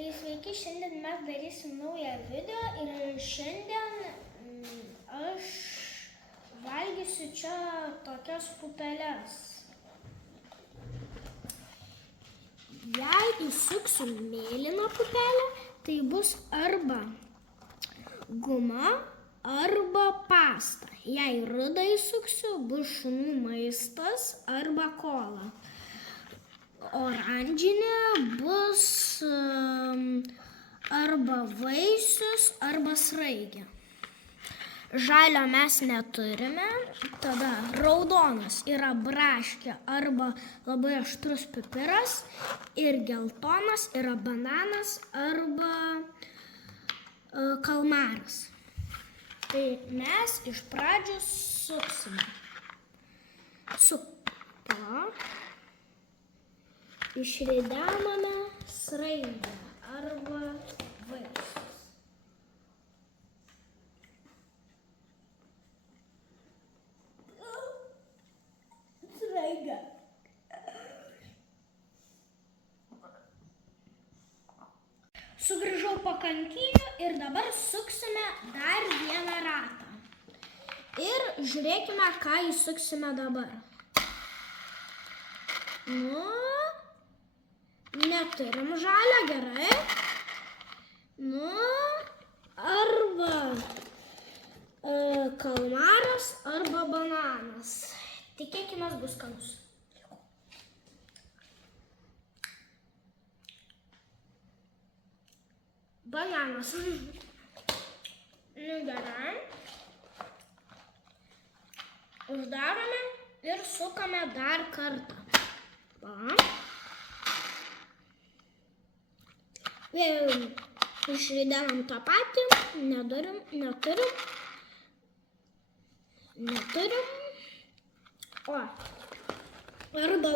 Tai sveiki, šiandien mes darysim naują video ir šiandien aš valgysiu čia tokias pupeles. Jei įsuksiu mėlyną pupelę, tai bus arba guma, arba pasta. Jei rudą įsuksiu, bus šunų maistas arba kola. Oranžinė bus arba vaisius, arba sraigė. Žalio mes neturime, tada raudonas yra braškė arba labai aštrus pipiras ir geltonas yra bananas arba kalmaras. Tai mes iš pradžių suksime. Išridename sraigę arba vaisius. Sraigę. Sugrįžau po kankinių ir dabar suksime dar vieną ratą. Ir žiūrėkime, ką įsuksime dabar. Neturim žalio, gerai. Arba kalmaras, arba bananas. Tikėkime, bus skanus. Bananas. Gerai. Uždarome ir sukame dar kartą. Išridenam tą patį, neturim. Arba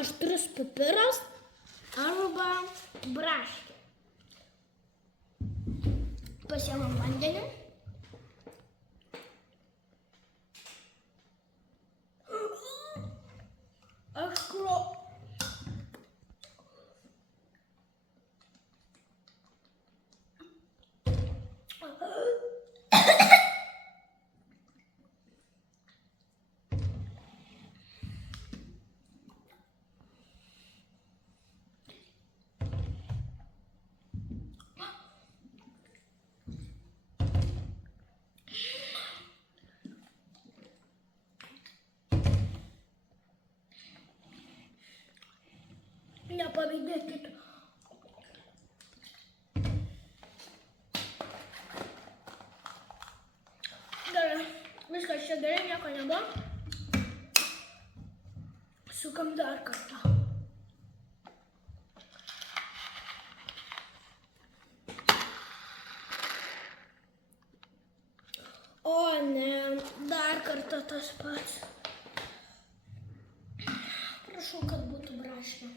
aštrus pipiras, arba braškė. Pasiemam vandenį. Nepavydėkit. Gerai, viskas čia gerai, nieko nebuvo. Sukam dar kartą. O ne, dar kartą tas pats. Prašau, kad būtų braškė.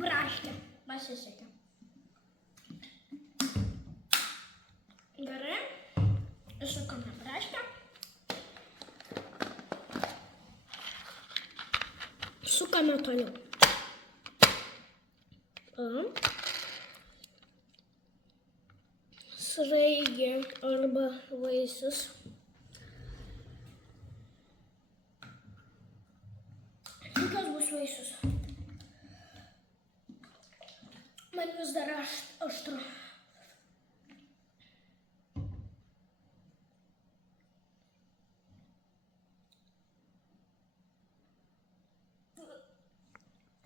Braškė. Pasisekė. Gerai. Įsukame braškę. Sukame toliau. Sraigė arba vaisius. Kokios bus vaisius? Man vis dar aštru.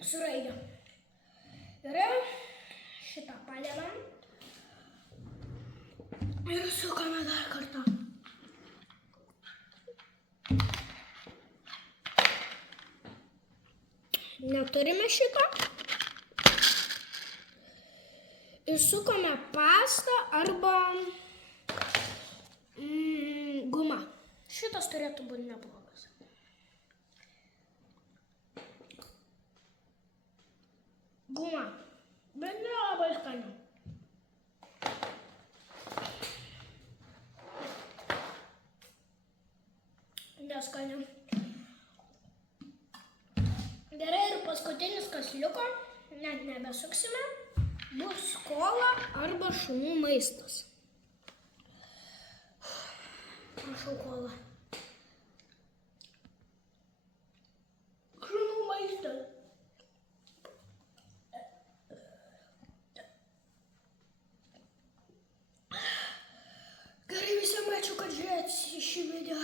Sraigė. Gerai, šitą padedam. Ir sukame dar kartą. Neturime šito. Įsukame pastą arba gumą. Šitas turėtų būti neblogas. Guma. Bet nelabai skaniu. skani. Gerai, ir paskutinis, kas liko, net nebesuksime, bus kola arba šunų maistas. Prašau kolą. Šunų maistas. Gerai, visiems ačiū, kad žiūrėjote šį video.